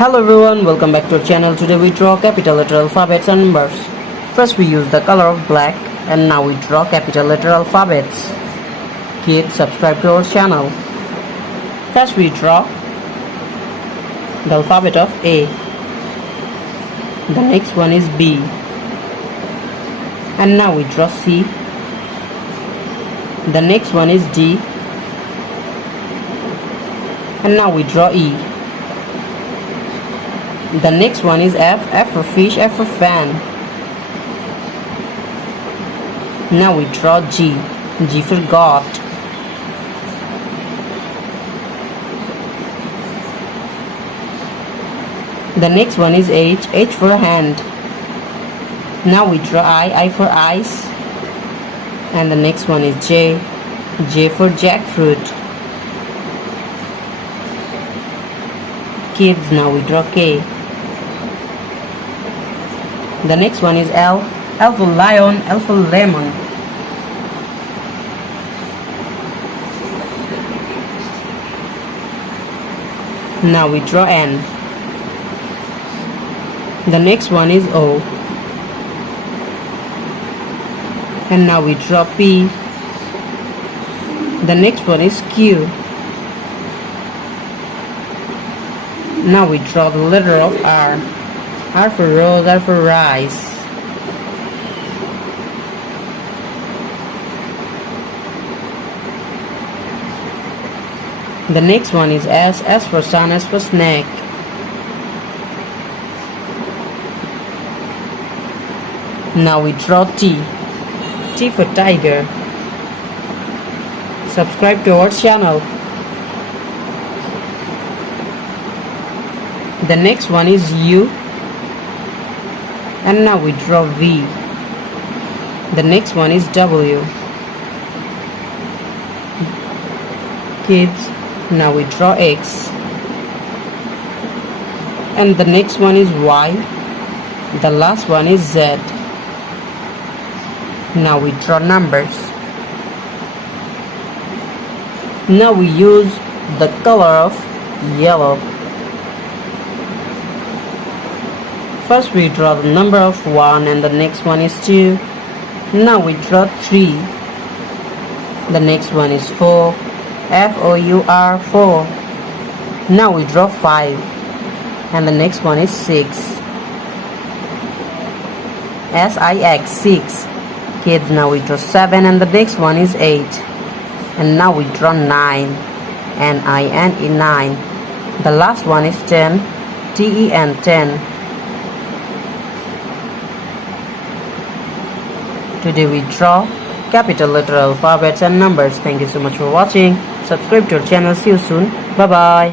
Hello everyone, welcome back to our channel. Today we draw capital letter alphabets and numbers. First we use the color of black and now we draw capital letter alphabets. Kids, subscribe to our channel. First we draw the alphabet of A. The next one is B. And now we draw C. The next one is D. And now we draw E. The next one is F. F for fish, F for fan. Now we draw G. G for God. The next one is H. H for hand. Now we draw I. I for eyes. And the next one is J. J for jackfruit. Kids, now we draw K. The next one is L. L for lion, L for lemon. Now we draw N. The next one is O. And now we draw P. The next one is Q. Now we draw the letter of R. R for rose, R for rice. The next one is S. S for sun, S for snake. Now we draw T. T for tiger. Subscribe to our channel. The next one is U. And now we draw V. The next one is W. Kids, now we draw X. And the next one is Y. The last one is Z. Now we draw numbers. Now we use the color of yellow. First we draw the number of 1 and the next one is 2. Now we draw 3. The next one is 4. F-O-U-R, 4. Now we draw 5. And the next one is 6. S-I-X, 6. Kids, now we draw 7 and the next one is 8. And now we draw 9. N-I-N-E, 9. The last one is 10. T-E-N, 10. Today we draw capital letter alphabets and numbers. Thank you so much for watching. Subscribe to our channel. See you soon. Bye bye.